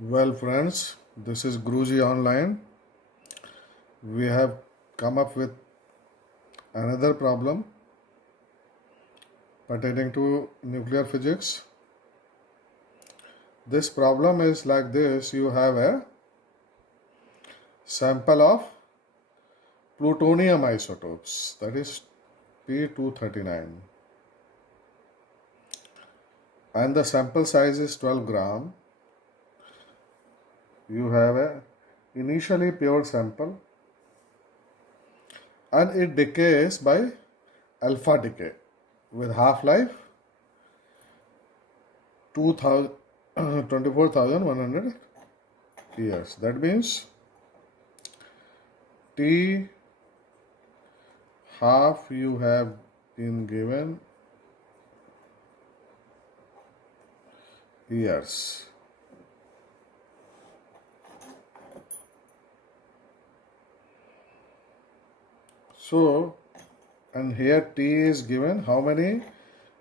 Well, friends, this is Guruji Online. We have come up with another problem pertaining to nuclear physics. This problem is like this: you have a sample of plutonium isotopes, that is P239, and the sample size is 12 gram. You have a initially pure sample and it decays by alpha decay with half-life 24,100 years. That means T half you have been given years. So, and here T is given how many,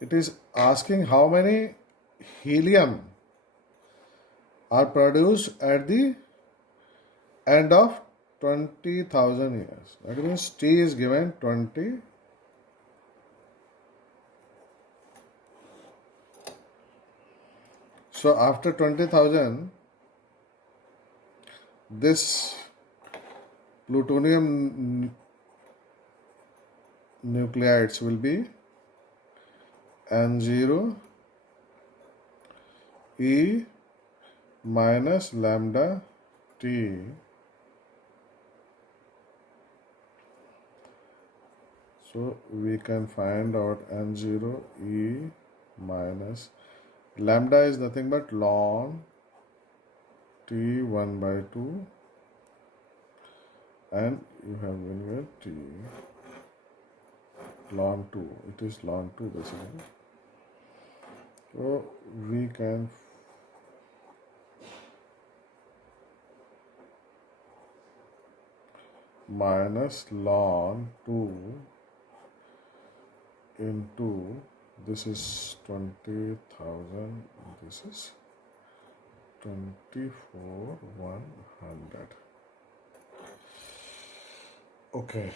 it is asking how many helium are produced at the end of 20,000 years. That means T is given 20. So after 20,000, this plutonium nuclides will be N0 E minus lambda T so we can find out N0 E minus lambda is nothing but ln T 1 by 2 and you have given T ln 2, it is ln 2 basically. So we can minus ln 2 into this is 20,000, this is 24,100. Okay.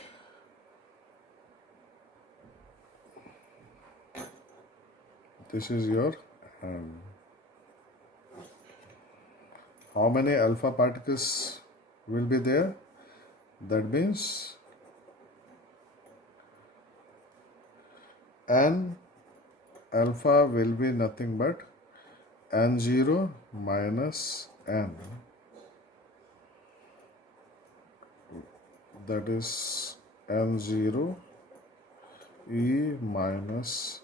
This is your how many alpha particles will be there? That means N alpha will be nothing but N0 minus N, that is N0 E minus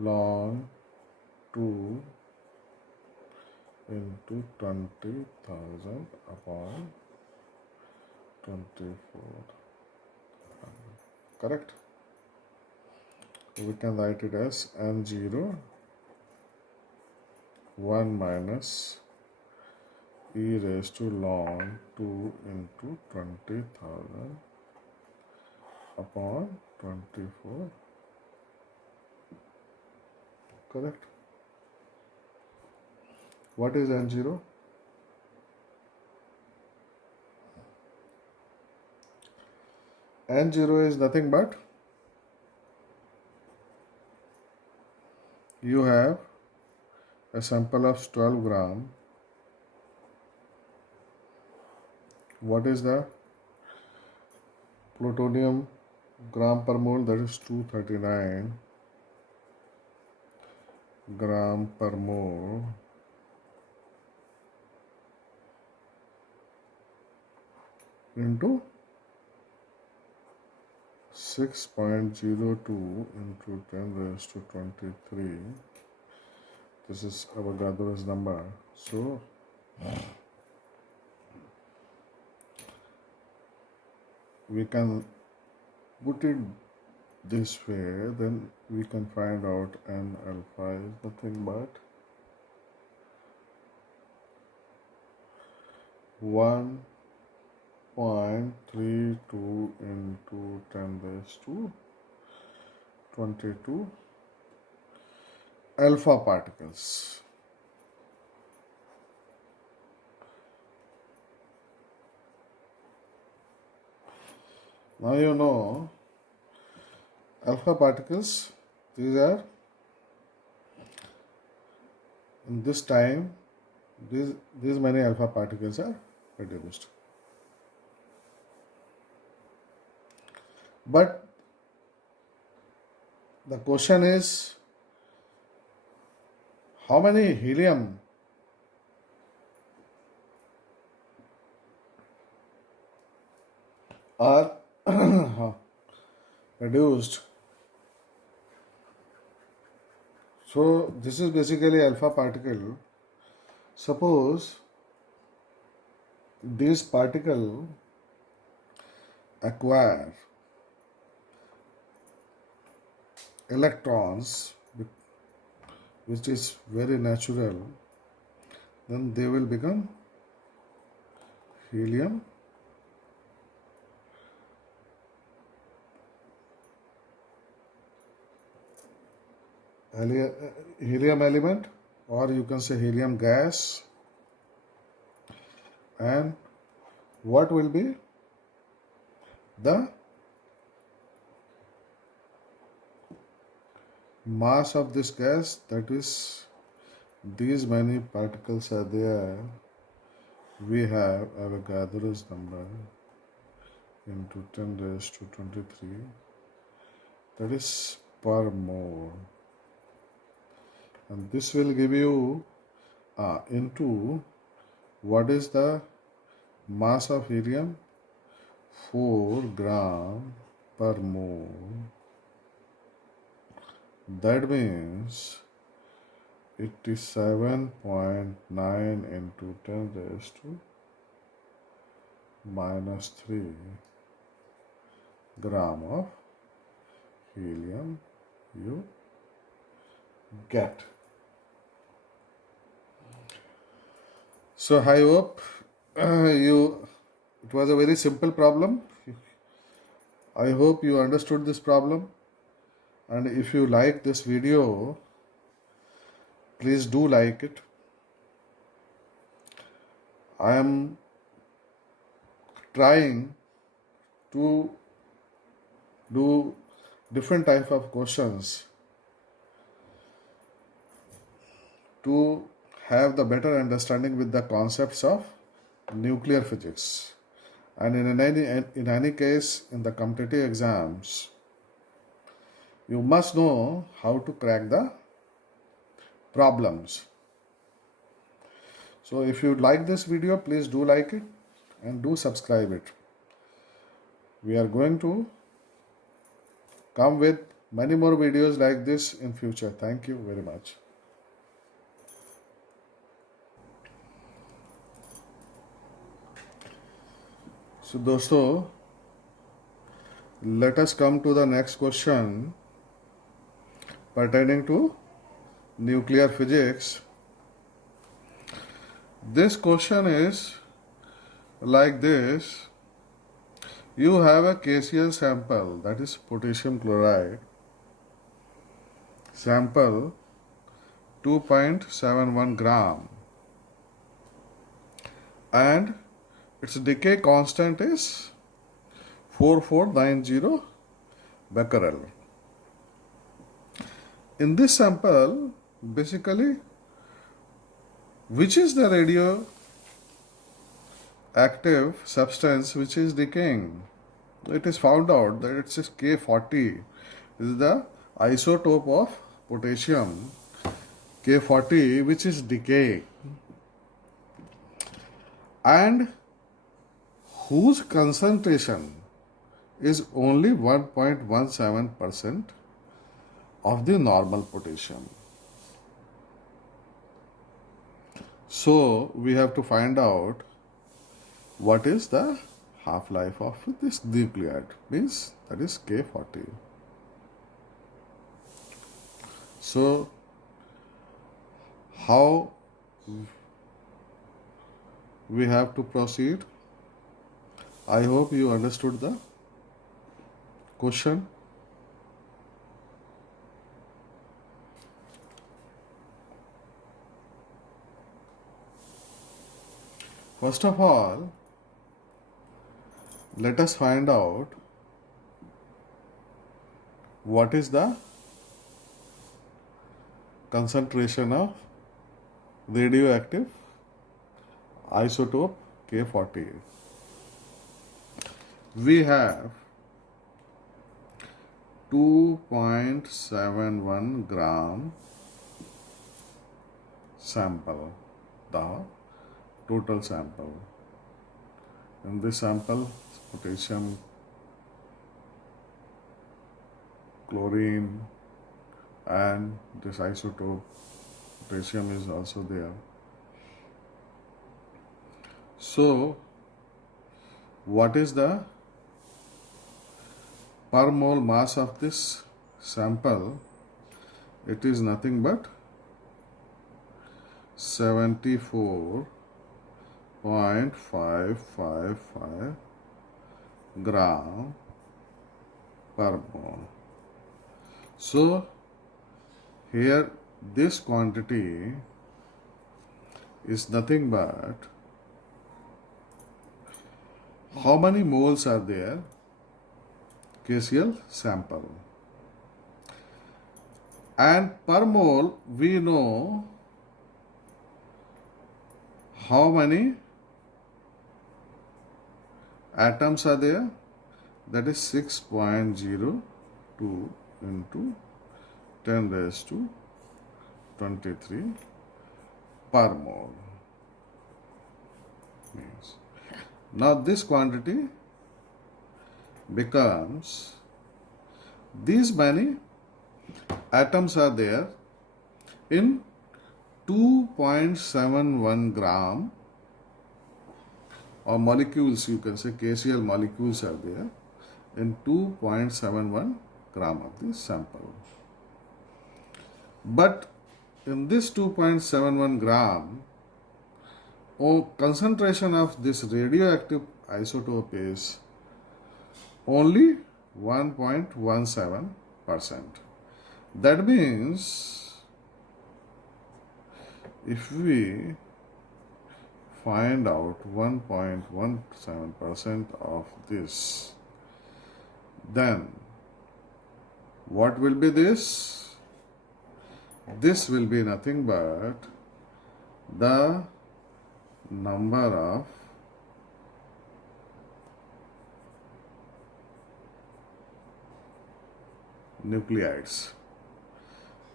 ln 2 into 20,000 upon 24. Correct? We can write it as N0 1 minus e raised to ln 2 into 20,000 upon 24. Correct? What is N0? N0 is nothing but you have a sample of 12 gram. What is the plutonium gram per mole? That is 239 gram per mole into 6.02 into 10 raised to 23. This is Avogadro's number. So we can put it this way, then we can find out N alpha is nothing but 1.32 into 10 raised to 22 alpha particles. Now you know alpha particles, these are in this time these many alpha particles are produced. But the question is, how many helium are produced? So this is basically alpha particle. Suppose this particle acquire electrons, which is very natural, then they will become helium element, or you can say helium gas. And what will be the mass of this gas? That is, these many particles are there. We have Avogadro's number into 10 raised to 23, that is per mole, and this will give you into what is the mass of helium? 4 gram per mole. That means 87.9 into 10 raised to -3 gram of helium you get. So I hope it was a very simple problem. I hope you understood this problem, and if you like this video, please do like it. I am trying to do different type of questions to have the better understanding with the concepts of nuclear physics. And in any case, in the competitive exams, you must know how to crack the problems. So if you like this video, please do like it and do subscribe it. We are going to come with many more videos like this in future. Thank you very much. So दोस्तों, let us come to the next question pertaining to nuclear physics. This question is like this. You have a KCl sample, that is potassium chloride, sample 2.71 gram, and its decay constant is 4490 becquerel. In this sample, basically, which is the radioactive substance which is decaying? It is found out that it is K40. This is the isotope of potassium, K40, which is decay, and whose concentration is only 1.17% of the normal potassium. So we have to find out what is the half-life of this nuclide, means that is K40. So how we have to proceed? I hope you understood the question. First of all, let us find out what is the concentration of radioactive isotope K40? We have 2.71 gram sample, the total sample. In this sample, potassium, chlorine, and this isotope potassium is also there. So, what is the per mole mass of this sample? It is nothing but 74.555 gram per mole. So, here this quantity is nothing but how many moles are there? KCl sample. And per mole we know how many atoms are there? That is 6.02 into 10 raised to 23 per mole. Now this quantity becomes, these many atoms are there in 2.71 gram, or molecules, you can say KCl molecules are there in 2.71 gram of this sample. But in this 2.71 gram, concentration of this radioactive isotope is only 1.17%. That means if we find out 1.17% of this, then what will be this? This will be nothing but the number of nucleides,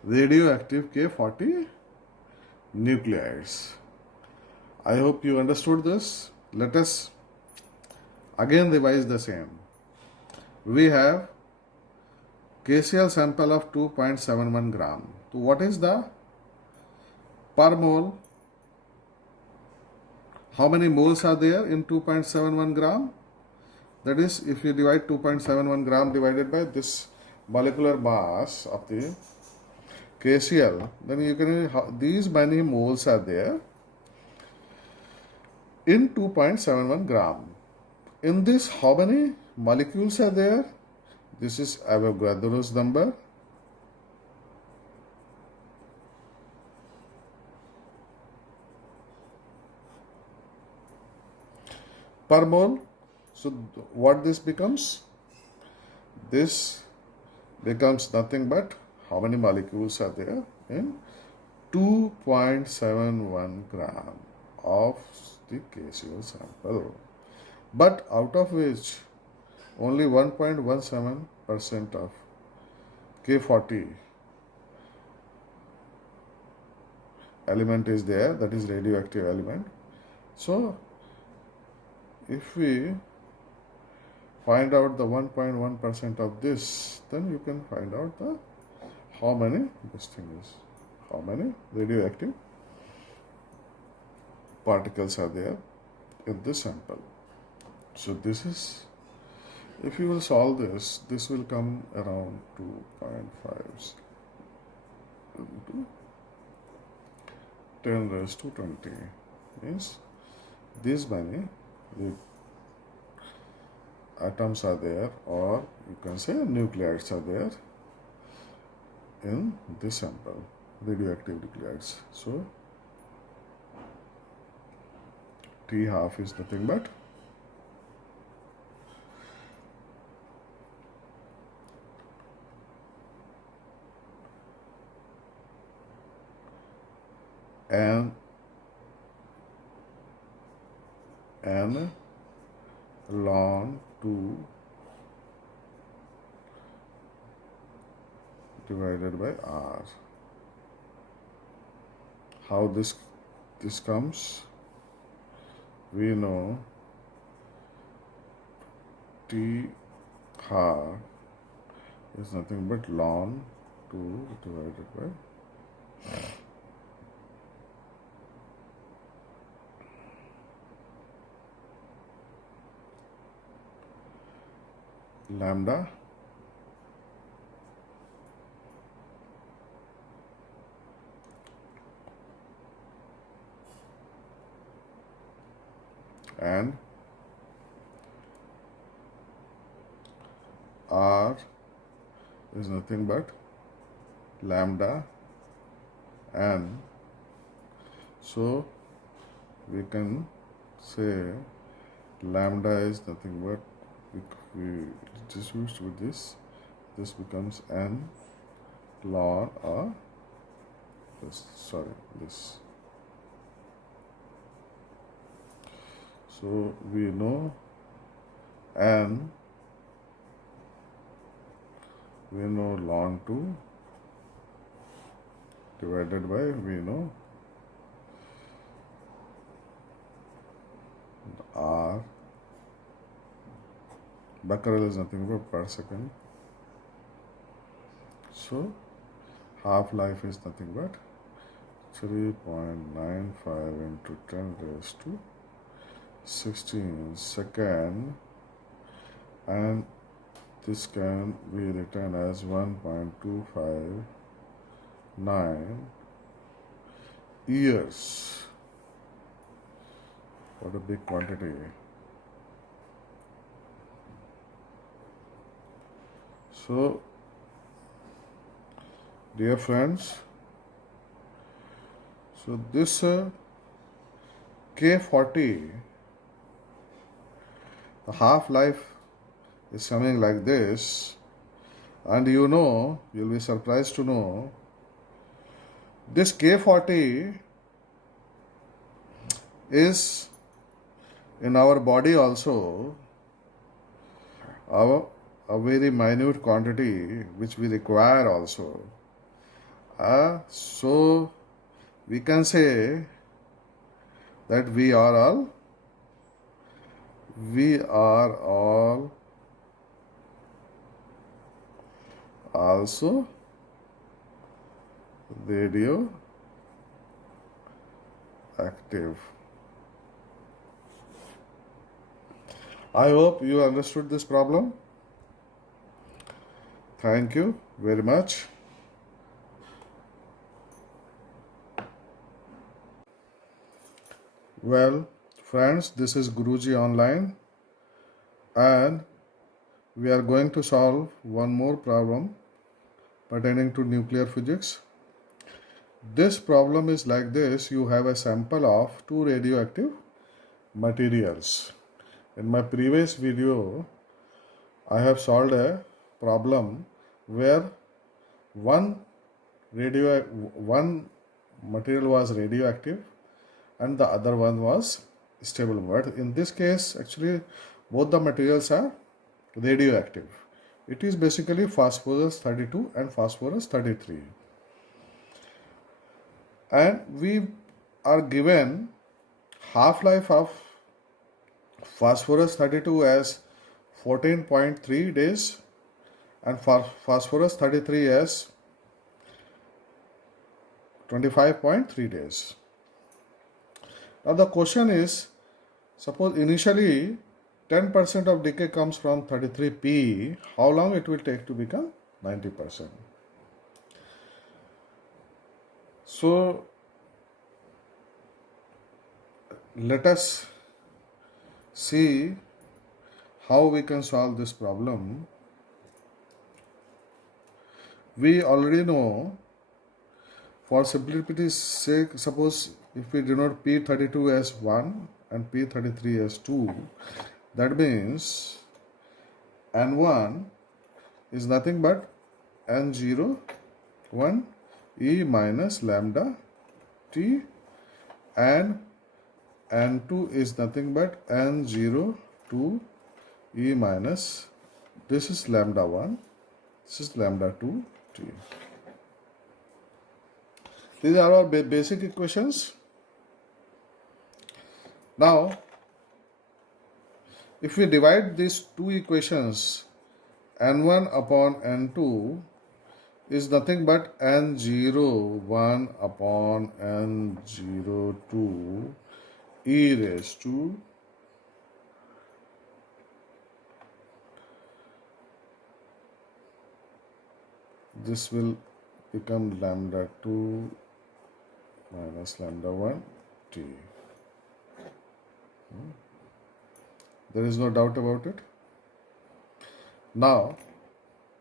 radioactive K40 nucleides. I hope you understood this. Let us again revise the same. We have KCl sample of 2.71 gram. So what is the per mole? How many moles are there in 2.71 gram? That is, if you divide 2.71 gram divided by this molecular mass of the KCl, then you can, these many moles are there in 2.71 gram. In this, how many molecules are there? This is Avogadro's number. Per mole. So what this becomes? This becomes nothing but how many molecules are there in 2.71 gram of the KCl sample. But out of which only 1.17% of K40 element is there, that is radioactive element. So if we find out the 1.1% of this, then you can find out the how many this thing is, how many radioactive particles are there in this sample. So this is, if you will solve this, this will come around 2.5 into 10 raised to 20. Means these many atoms are there, or you can say nucleides are there in this sample, radioactive nucleides. So T half is nothing but n ln 2 divided by r. How this comes? We know t har is nothing but ln 2 divided by lambda and r is nothing but lambda n. So we can say lambda is nothing but, we distribute with this becomes n ln this. So we know n, we know ln 2 divided by, we know r. Becquerel is nothing but per second. So half-life is nothing but 3.95 into 10 raised to 16 second, and this can be written as 1.259 years. What a big quantity. So, dear friends, so this K40, the half-life is coming like this, and you'll be surprised to know this K40 is in our body also a very minute quantity which we require also. So we can say that we are all also radioactive. I hope you understood this problem. Thank you very much. Well, friends, this is Guruji Online, and we are going to solve one more problem pertaining to nuclear physics. This problem is like this. You have a sample of 2 radioactive materials. In my previous video, I have solved a problem where one material was radioactive and the other one was stable. But in this case, actually, both the materials are radioactive. It is basically phosphorus 32 and phosphorus 33. And we are given half-life of phosphorus 32 as 14.3 days and phosphorus 33 as 25.3 days. Now the question is, suppose initially 10% of decay comes from 33P, how long it will take to become 90%? So let us see how we can solve this problem. We already know, for simplicity's sake, suppose if we denote P32 as 1 and P33 as 2, that means N1 is nothing but N0 1 E minus lambda T and n2 is nothing but n0 to e minus, this is lambda 1, this is lambda 2 t. These are our basic equations. Now, if we divide these two equations, n1 upon n2 is nothing but n01 upon n02 e raised to this will become lambda 2 minus lambda 1 t. There is no doubt about it. Now,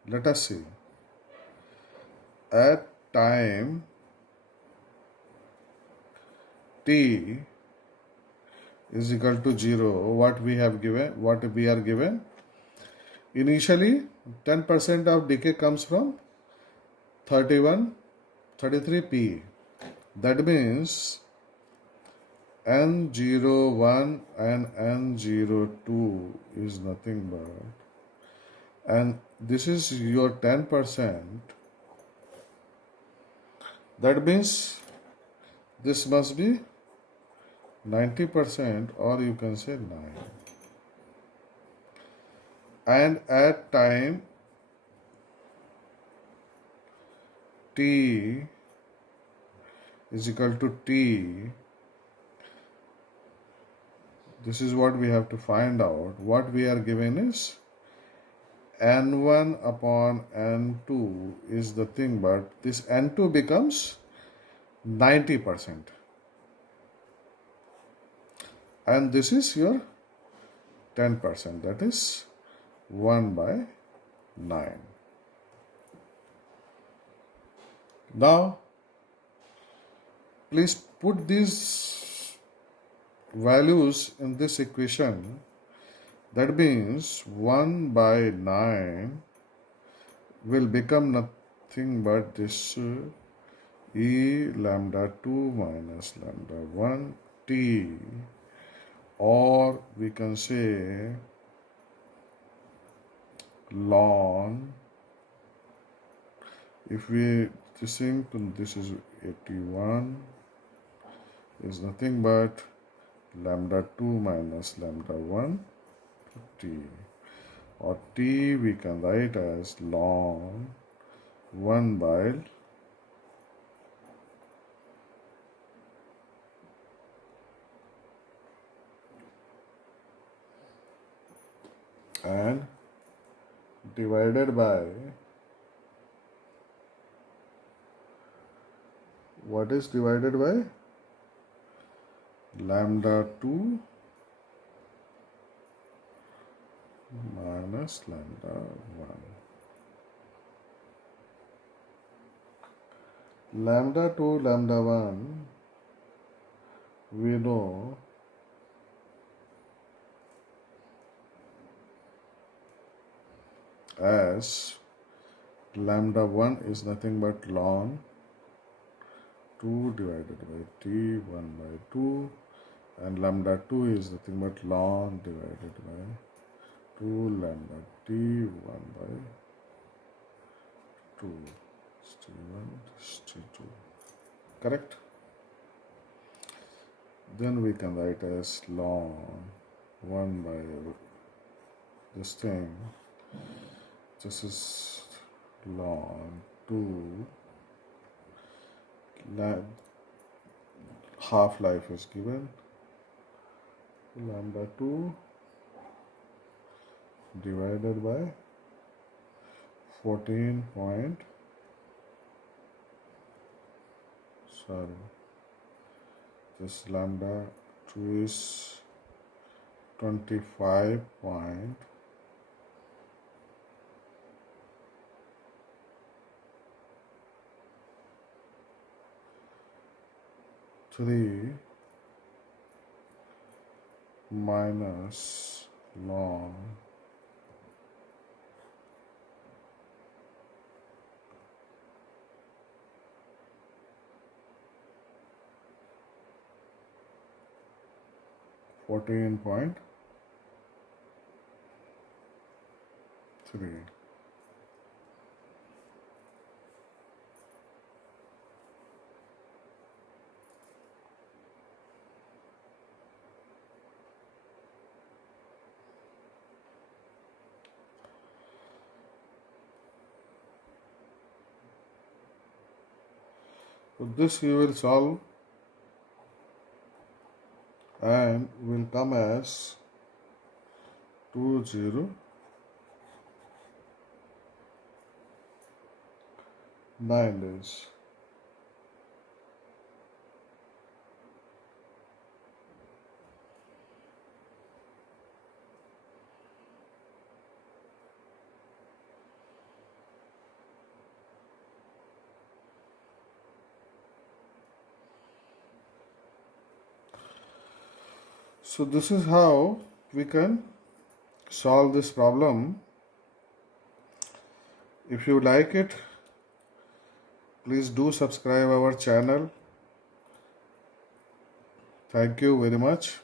let us see. At time t is equal to 0, what we are given? Initially, 10% of decay comes from 33p. That means n01 and n02 is nothing but, and this is your 10%. That means this must be 90%, or you can say 9. And at time t is equal to t, this is what we have to find out. What we are given is n1 upon n2 is the thing, but this n2 becomes 90%. And this is your 10%, that is 1 by 9. Now, please put these values in this equation. That means 1 by 9 will become nothing but this e lambda 2 minus lambda 1 t, or we can say ln, if we think this is 81 is nothing but lambda 2 minus lambda 1 t, or t we can write as ln 1 by and divided by, what is divided by? Lambda 2 minus lambda 1. Lambda 2, lambda 1, we know as lambda 1 is nothing but ln 2 divided by t 1 by 2, and lambda 2 is nothing but ln divided by 2 lambda t 1 by 2. T1, T2. Correct? Then we can write as ln 1 by this thing. This is ln 2. Half-life is given. Lambda 2 divided by 14 point, this lambda 2 is 25.3 minus ln 14.3. So this you will solve and will come as 209 days. So this is how we can solve this problem. If you like it, please do subscribe our channel. Thank you very much.